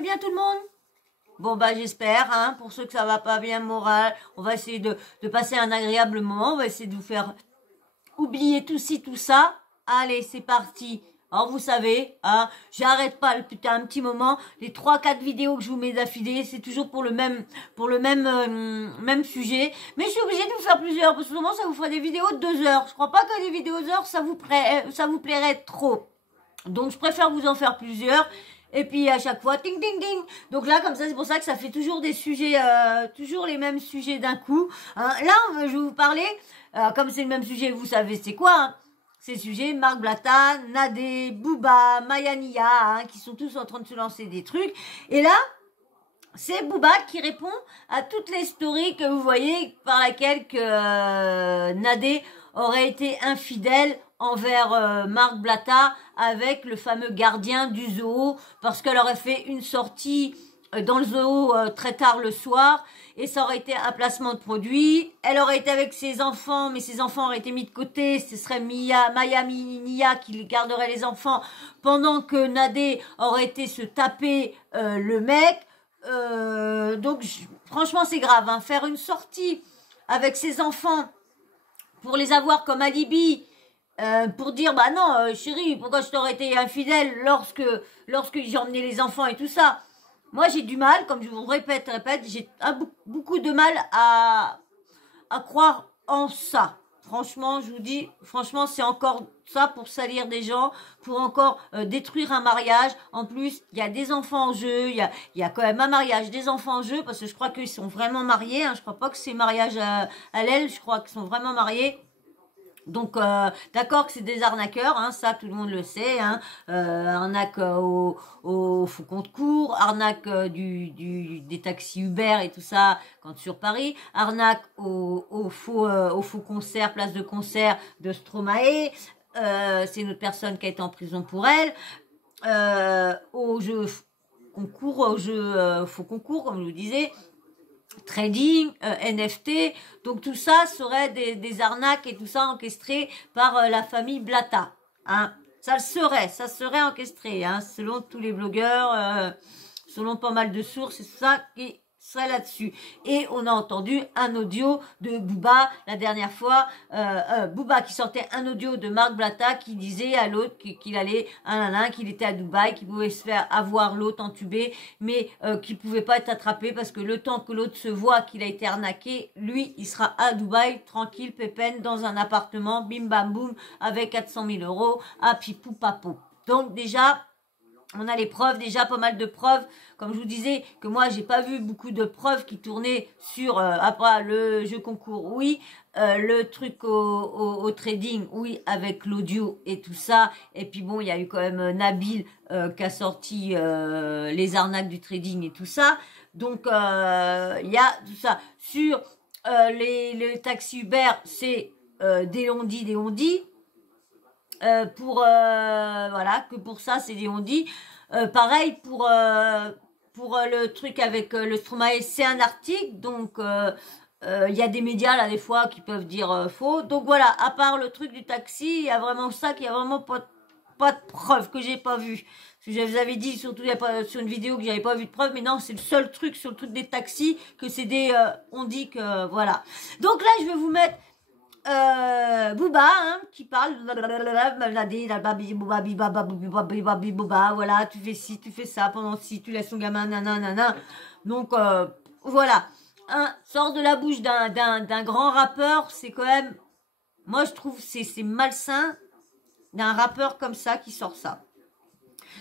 allez bien tout le monde? Bon bah j'espère, hein, pour ceux que ça va pas bien moral, on va essayer de passer un agréable moment, on va essayer de vous faire oublier tout ci, tout ça. Allez, c'est parti. Alors vous savez, hein, j'arrête pas le putain un petit moment. Les 3-4 vidéos que je vous mets d'affilée, c'est toujours pour le même sujet. Mais je suis obligée de vous faire plusieurs, parce que souvent ça vous fera des vidéos de 2 heures. Je crois pas que des vidéos d'heures, ça vous plairait trop. Donc je préfère vous en faire plusieurs. Et puis à chaque fois, ting ting ting. Donc là, comme ça, c'est pour ça que ça fait toujours des sujets, toujours les mêmes sujets d'un coup. Hein. Là, je vais vous parler, comme c'est le même sujet, vous savez c'est quoi, hein. Ces sujets, Marc Blatta, Nadé, Booba, Maya Nia, hein, qui sont tous en train de se lancer des trucs. Et là, c'est Booba qui répond à toutes les stories que vous voyez par laquelle que Nadé aurait été infidèle envers Marc Blatta avec le fameux gardien du zoo parce qu'elle aurait fait une sortie dans le zoo très tard le soir et ça aurait été un placement de produit. Elle aurait été avec ses enfants, mais ses enfants auraient été mis de côté. Ce serait Maya Nia qui garderait les enfants pendant que Nadé aurait été se taper le mec. Donc franchement c'est grave, hein. Faire une sortie avec ses enfants pour les avoir comme alibi, pour dire bah non chérie, pourquoi je t'aurais été infidèle lorsque j'ai emmené les enfants et tout ça. Moi j'ai du mal, comme je vous répète, j'ai beaucoup de mal à croire en ça. Franchement, je vous dis, franchement, c'est encore ça pour salir des gens, pour encore détruire un mariage. En plus, il y a des enfants en jeu, il y a quand même un mariage, des enfants en jeu, parce que je crois qu'ils sont vraiment mariés. Hein, je crois pas que c'est mariage à l'aile, je crois qu'ils sont vraiment mariés. Donc, d'accord que c'est des arnaqueurs, hein, ça tout le monde le sait, hein, arnaque au faux compte court, arnaque des taxis Uber et tout ça quand sur Paris, arnaque au faux concert, place de concert de Stromae, c'est une autre personne qui a été en prison pour elle, au jeu faux concours comme je vous disais. Trading, NFT, donc tout ça serait des arnaques et tout ça encastré par la famille Blatta. Hein. Ça serait encastré, hein, selon tous les blogueurs, selon pas mal de sources, c'est ça qui serait là-dessus. Et on a entendu un audio de Booba la dernière fois, Booba qui sortait un audio de Marc Blatta qui disait à l'autre qu'il allait qu'il était à Dubaï, qu'il pouvait se faire avoir l'autre entubé, mais qu'il pouvait pas être attrapé parce que le temps que l'autre se voit qu'il a été arnaqué, lui il sera à Dubaï tranquille pépène dans un appartement bim bam boum avec 400 000 euros à pipou papo. Donc déjà on a les preuves, déjà pas mal de preuves. Comme je vous disais que moi j'ai pas vu beaucoup de preuves qui tournaient sur après le jeu concours, oui, le truc au trading, oui, avec l'audio et tout ça. Et puis bon, il y a eu quand même Nabil qui a sorti les arnaques du trading et tout ça. Donc il y a tout ça. Sur les taxis Uber, c'est des on-dit. Voilà, que pour ça c'est des on-dit. Pareil pour le truc avec le Stromae, c'est un article, donc il y a des médias là des fois qui peuvent dire faux. Donc voilà, à part le truc du taxi, il y a vraiment ça qu'il y a vraiment pas de preuves que j'ai pas vu. Parce que je vous avais dit surtout sur une vidéo que j'avais pas vu de preuves, mais non, c'est le seul truc sur le truc des taxis que c'est des on dit que voilà. Donc là je vais vous mettre Booba hein, qui parle voilà, tu fais ci, tu fais ça pendant ci, tu laisses ton gamin nanana. Donc voilà, hein, sort de la bouche d'un grand rappeur, c'est quand même, moi je trouve c'est malsain d'un rappeur comme ça qui sort ça.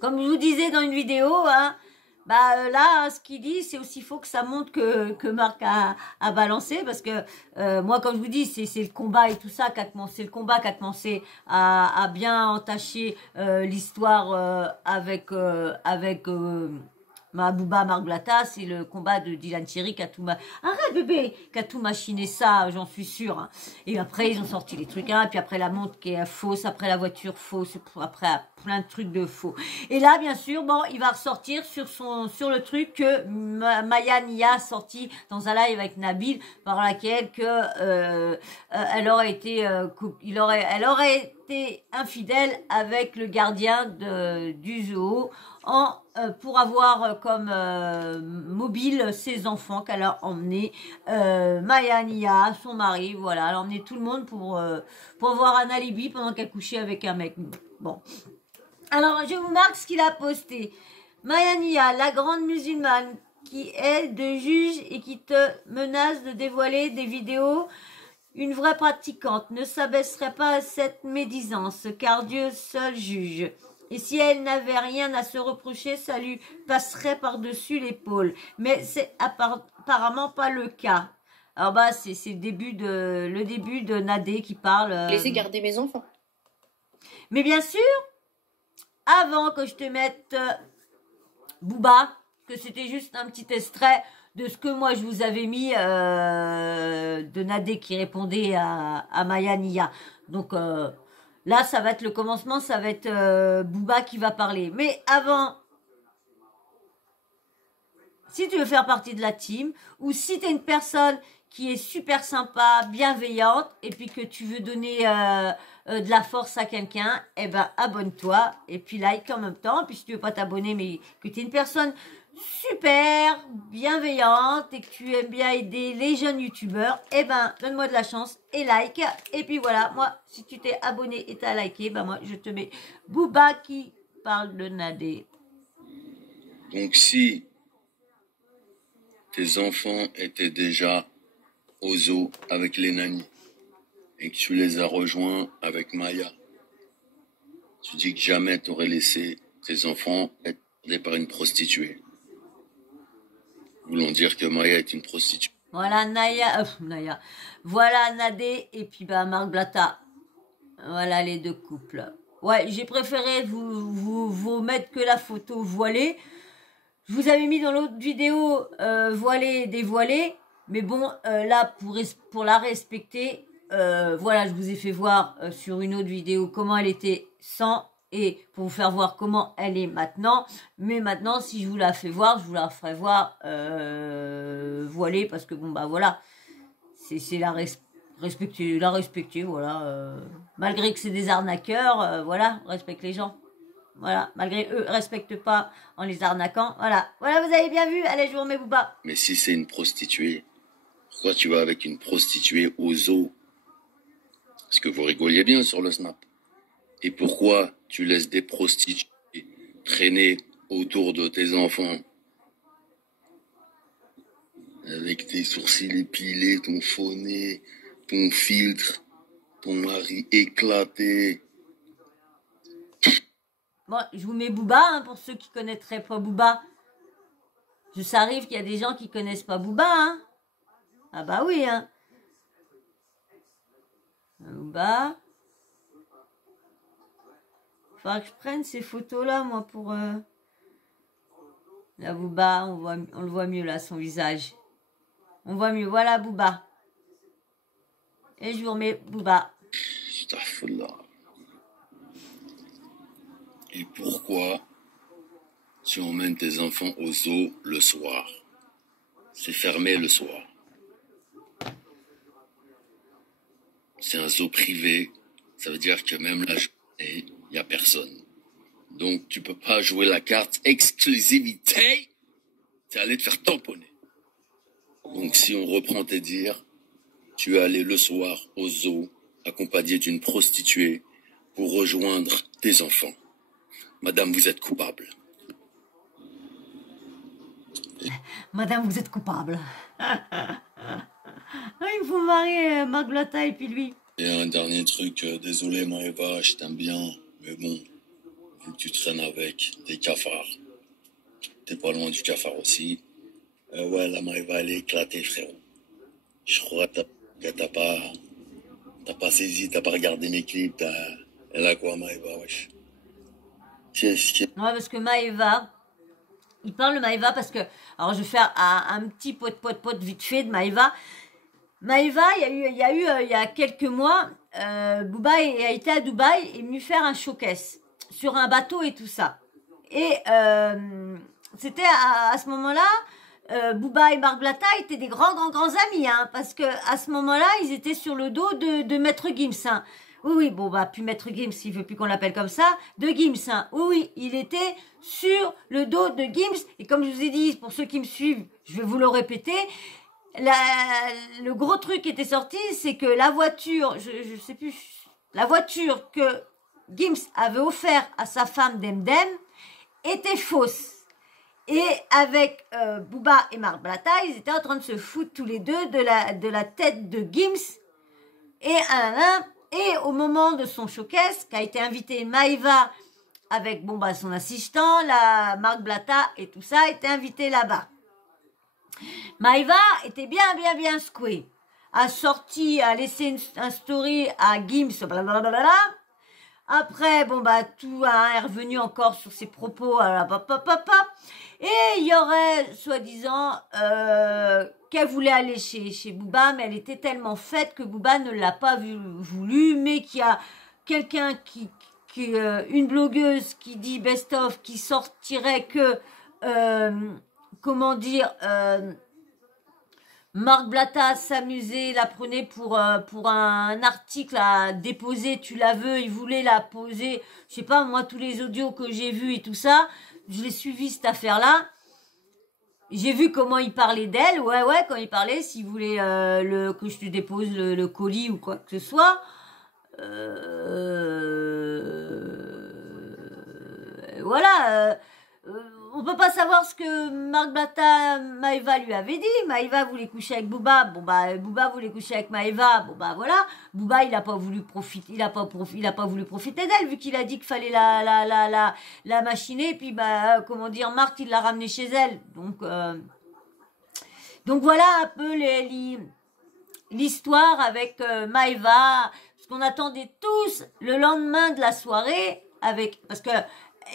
Comme je vous disais dans une vidéo, hein, bah là ce qu'il dit c'est aussi faux que ça montre que Marc a balancé parce que moi comme je vous dis c'est le combat et tout ça qui a commencé à bien entacher l'histoire avec Booba Marc Blatta, c'est le combat de Dylan Thierry qui a tout arrête bébé, qui a tout machiné ça, j'en suis sûre. Hein. Et après ils ont sorti les trucs, hein, puis après la montre qui est fausse, après la voiture fausse, après plein de trucs de faux. Et là bien sûr, bon, il va ressortir sur le truc que Maya Nia a sorti dans un live avec Nabil, par laquelle que elle aurait été, elle aurait été infidèle avec le gardien du zoo pour avoir comme mobile ses enfants qu'elle a emmené Maya Nia, son mari, voilà, elle a emmené tout le monde pour avoir un alibi pendant qu'elle couchait avec un mec. Bon, alors je vous marque ce qu'il a posté. Maya Nia, la grande musulmane qui est de juge et qui te menace de dévoiler des vidéos. Une vraie pratiquante ne s'abaisserait pas à cette médisance, car Dieu seul juge. Et si elle n'avait rien à se reprocher, ça lui passerait par-dessus l'épaule. Mais c'est apparemment pas le cas. Alors bah c'est le début de Nadé qui parle. Laissez garder mes enfants. Mais bien sûr, avant que je te mette Booba, que c'était juste un petit extrait de ce que moi je vous avais mis de Nadé qui répondait à Maya Nia. Donc là, ça va être le commencement, ça va être Booba qui va parler. Mais avant, si tu veux faire partie de la team, ou si tu es une personne qui est super sympa, bienveillante, et puis que tu veux donner de la force à quelqu'un, eh ben abonne-toi, et puis like en même temps. Puis si tu veux pas t'abonner, mais que tu es une personne super bienveillante et que tu aimes bien aider les jeunes youtubeurs, eh ben donne-moi de la chance et like. Et puis voilà, moi si tu t'es abonné et t'as liké, ben moi je te mets Booba qui parle de Nadé. Donc si tes enfants étaient déjà au zoo avec les nannies et que tu les as rejoints avec Maya, tu dis que jamais tu aurais laissé tes enfants être gardés par une prostituée. Voulant dire que Maya est une prostituée. Voilà Naya. Voilà Nadé et puis bah Marc Blatta. Voilà les deux couples. Ouais, j'ai préféré vous mettre que la photo voilée. Je vous avais mis dans l'autre vidéo voilée, dévoilée. Mais bon, là, pour la respecter, voilà, je vous ai fait voir sur une autre vidéo comment elle était sans et pour vous faire voir comment elle est maintenant. Mais maintenant, si je vous la fais voir, je vous la ferai voir voilée parce que bon, bah voilà, c'est la respecter, voilà. Malgré que c'est des arnaqueurs, voilà, respecte les gens. Voilà, malgré eux, respectent pas en les arnaquant. Voilà, voilà, vous avez bien vu. Allez, je vous remets Booba. Mais si c'est une prostituée, pourquoi tu vas avec une prostituée au zoo? Parce que vous rigoliez bien sur le snap. Et pourquoi tu laisses des prostituées traîner autour de tes enfants avec tes sourcils épilés, ton faux nez, ton filtre, ton mari éclaté? Bon, je vous mets Booba, hein, pour ceux qui connaîtraient pas Booba. Ça arrive qu'il y a des gens qui connaissent pas Booba, hein. Ah bah oui, hein. Booba. Faudra que je prenne ces photos-là, moi, pour... La Booba, on le voit mieux, là, son visage. On voit mieux. Voilà, Booba. Et je vous remets Booba. Astaghfirullah. Et pourquoi tu emmènes tes enfants au zoo le soir? C'est fermé le soir. C'est un zoo privé. Ça veut dire que même la journée, il n'y a personne. Donc, tu peux pas jouer la carte exclusivité. T'es allé te faire tamponner. Donc, si on reprend tes dires, tu es allé le soir au zoo, accompagné d'une prostituée, pour rejoindre tes enfants. Madame, vous êtes coupable. Madame, vous êtes coupable. Il me faut marier Marc Blatta et puis lui. Et un dernier truc, désolé Maëva, je t'aime bien, mais bon, vu que tu traînes avec des cafards, t'es pas loin du cafard aussi. Ouais, la Maëva, elle est éclatée, frérot. Je crois que t'as pas saisi, t'as pas regardé mes clips, elle a quoi, Maëva, wesh? Ouais, parce que Maëva, il parle de Maëva parce que, alors je vais faire un petit pot vite fait de Maëva. Maëva, il y a quelques mois, Booba a été à Dubaï et est venu faire un showcase sur un bateau et tout ça. Et c'était à ce moment-là, Booba et Marc Blatta étaient des grands amis, hein, parce que à ce moment-là, ils étaient sur le dos de Maître Gims. Hein. Oui, oui, bon, bah, puis Maître Gims, il veut plus qu'on l'appelle comme ça, de Gims, hein. Oui, oui, il était sur le dos de Gims, et comme je vous ai dit, pour ceux qui me suivent, je vais vous le répéter, le gros truc qui était sorti, c'est que la voiture, je sais plus, la voiture que Gims avait offert à sa femme Demdem était fausse. Et avec Booba et Marc Blatta, ils étaient en train de se foutre tous les deux de la tête de Gims. Et au moment de son showcase, qu'a été invité Maëva avec bon bah son assistant, la Marc Blatta et tout ça, était invité là-bas. Maëva était bien secouée. A laissé un story à Gims, blablabla. Après, bon bah tout est revenu encore sur ses propos, et il y aurait soi-disant qu'elle voulait aller chez Booba, mais elle était tellement faite que Booba ne l'a pas voulu, mais qu'il y a quelqu'un une blogueuse qui dit best of, qui sortirait que comment dire, Marc Blatta s'amusait, la prenait pour un article à déposer, tu la veux, il voulait la poser, je sais pas, moi, tous les audios que j'ai vus et tout ça, je l'ai suivi cette affaire-là, j'ai vu comment il parlait d'elle, ouais, quand il parlait, s'il voulait que je te dépose le colis ou quoi que ce soit, voilà, on peut pas savoir ce que Marc Blatta, Maëva lui avait dit. Maëva voulait coucher avec Booba. Bon bah Booba voulait coucher avec Maëva. Bon bah voilà. Booba il a pas voulu profiter. Il a pas voulu profiter d'elle vu qu'il a dit qu'il fallait la machiner. Et puis bah comment dire, Marc il l'a ramenée chez elle. Donc voilà un peu l'histoire avec Maëva. Parce qu'on attendait tous le lendemain de la soirée parce que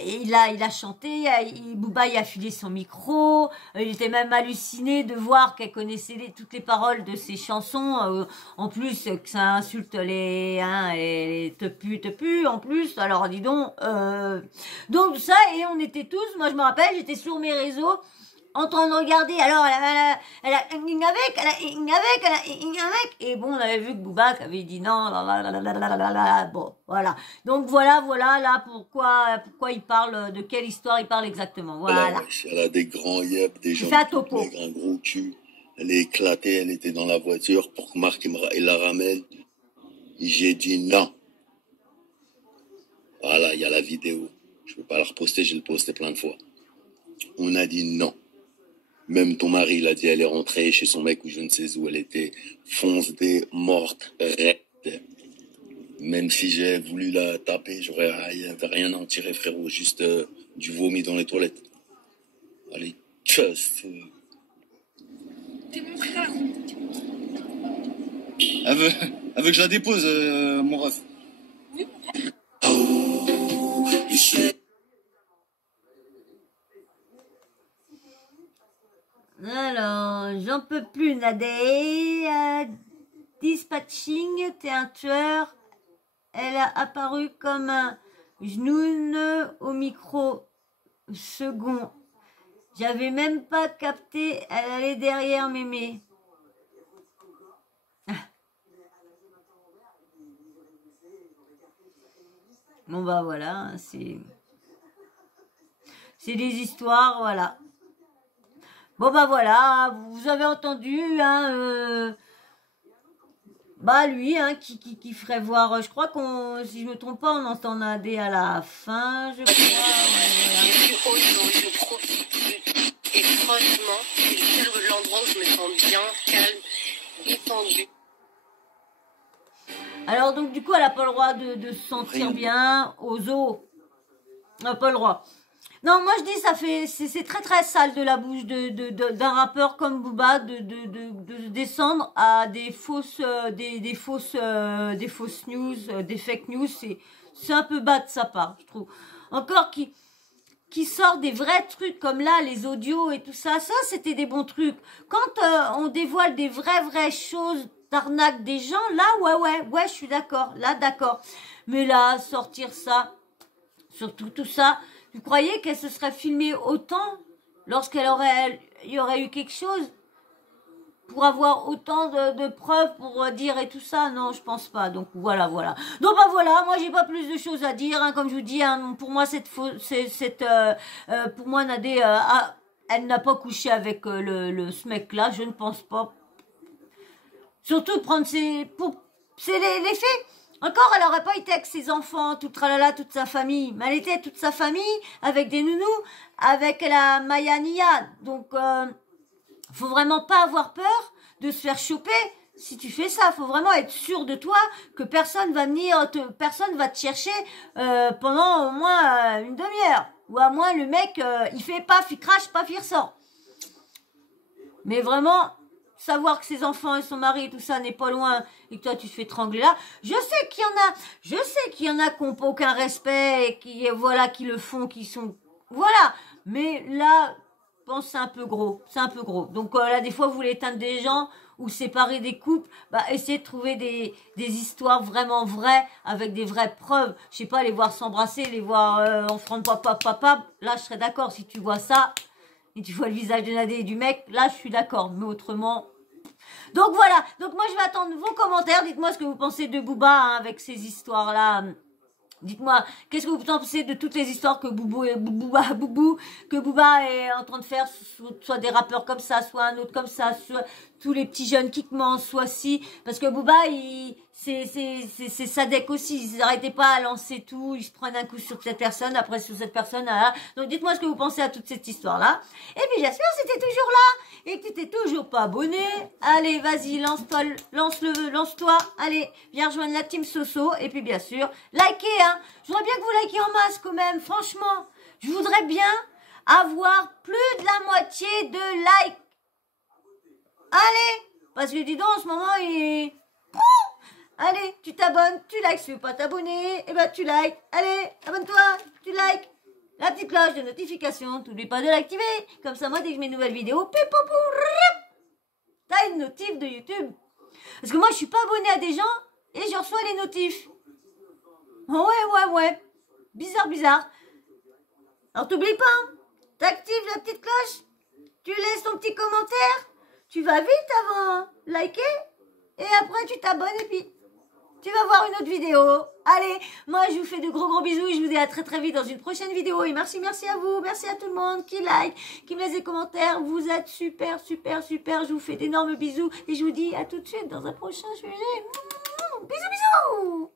il a chanté, Booba il a filé son micro, il était même halluciné de voir qu'elle connaissait toutes les paroles de ses chansons, en plus que ça insulte et te pue en plus, alors dis donc, donc tout ça, et on était tous, moi je me rappelle, j'étais sur mes réseaux, en train de regarder, alors elle a avec, et bon, on avait vu que Booba avait dit non, bon, voilà. Donc voilà, là, pourquoi il parle, de quelle histoire il parle exactement, voilà. Elle a des grands yeux, des gens avec un gros cul, elle est éclatée, elle était dans la voiture pour que Marc il la ramène, j'ai dit non. Voilà, il y a la vidéo, je peux pas la reposter, je l'ai posté plein de fois. On a dit non. Même ton mari, il a dit, elle est rentrée chez son mec ou je ne sais où elle était, foncée, morte, raide. Même si j'ai voulu la taper, il n'y avait rien à en tirer, frérot, juste du vomi dans les toilettes. Allez, just. T'es mon frère. Elle veut que je la dépose, mon ref. Oui, Alors, j'en peux plus, Nadé. Dispatching, t'es un tueur. Elle a apparu comme un genoune au micro. Second. J'avais même pas capté, elle allait derrière Mémé. Bon bah voilà, c'est des histoires, voilà. Bon bah voilà, vous avez entendu, hein, bah lui, hein, qui ferait voir, je crois si je me trompe pas, on entend Nadé à la fin, je crois, ouais, voilà. Je profite, et franchement, c'est l'endroit où je me sens bien, calme, détendue. Alors donc du coup, elle n'a pas le droit de se sentir bien aux os, elle n'a pas le droit. Non, moi je dis c'est très très sale de la bouche d'un rappeur comme Booba de descendre à des fausses news, des fake news, c'est un peu bas de sa part, je trouve. Encore qui sort des vrais trucs comme là, les audios et tout ça, c'était des bons trucs. Quand on dévoile des vraies choses d'arnaque des gens, là ouais, je suis d'accord, là d'accord. Mais là, sortir ça, surtout tout ça, vous croyez qu'elle se serait filmée autant lorsqu'il y aurait eu quelque chose? pour avoir autant de preuves pour dire et tout ça, non, je pense pas. Donc voilà. Donc bah voilà, moi j'ai pas plus de choses à dire, hein, comme je vous dis, hein, pour moi pour moi Nadé, elle n'a pas couché avec ce mec-là, je ne pense pas. Surtout prendre c'est les faits. Encore, elle aurait pas été avec ses enfants, tout tralala, toute sa famille. Mais elle était avec toute sa famille, avec des nounous, avec la Maya Nia. Donc, faut vraiment pas avoir peur de se faire choper si tu fais ça. Faut vraiment être sûr de toi que personne va personne va te chercher pendant au moins une demi-heure. Ou à moins le mec, il fait paf, il crache, paf, il ressort. Mais vraiment, savoir que ses enfants et son mari et tout ça n'est pas loin et que toi tu te fais étrangler là, je sais qu'il y en a qui n'ont aucun respect et qui le font, qui sont voilà, mais là je pense que c'est un peu gros, donc là des fois vous voulez éteindre des gens ou séparer des couples, bah essayez de trouver des histoires vraiment vraies avec des vraies preuves, je sais pas, les voir s'embrasser, les voir en front de papa, là je serais d'accord. Si tu vois ça et tu vois le visage de Nadé et du mec, là je suis d'accord, mais autrement. Donc voilà, donc moi je vais attendre vos commentaires, dites-moi ce que vous pensez de Booba hein, avec ces histoires-là. Dites-moi, qu'est-ce que vous pensez de toutes les histoires que Booba est en train de faire, soit des rappeurs comme ça, soit un autre comme ça, soit tous les petits jeunes qui commencent, soit si, parce que Booba, c'est Sadek aussi, ils n'arrêtaient pas à lancer tout, ils se prennent un coup sur cette personne, après sur cette personne, là. Donc dites-moi ce que vous pensez à toute cette histoire-là. Et puis j'espère que c'était toujours là, et que tu t'es toujours pas abonné. Allez, vas-y, lance-toi, allez, viens rejoindre la team Soso, et puis bien sûr, likez, hein. Je voudrais bien que vous likez en masse quand même, franchement. Je voudrais bien avoir plus de la moitié de likes. Allez, parce que dis donc, en ce moment, allez, tu t'abonnes, tu likes. Si tu veux pas t'abonner, eh ben tu likes. Allez, abonne-toi, tu likes. La petite cloche de notification, n'oublie pas de l'activer. Comme ça, moi, dès que je mets une nouvelle vidéo, t'as une notif de YouTube. Parce que moi, je suis pas abonné à des gens et je reçois les notifs. Ouais. Bizarre. Alors, t'oublies pas, hein. T'actives la petite cloche, tu laisses ton petit commentaire, tu vas vite avant liker, et après tu t'abonnes et puis tu vas voir une autre vidéo. Allez, moi je vous fais de gros bisous et je vous dis à très vite dans une prochaine vidéo. Et merci à vous, merci à tout le monde qui like, qui me laisse des commentaires. Vous êtes super. Je vous fais d'énormes bisous et je vous dis à tout de suite dans un prochain sujet. Bisous.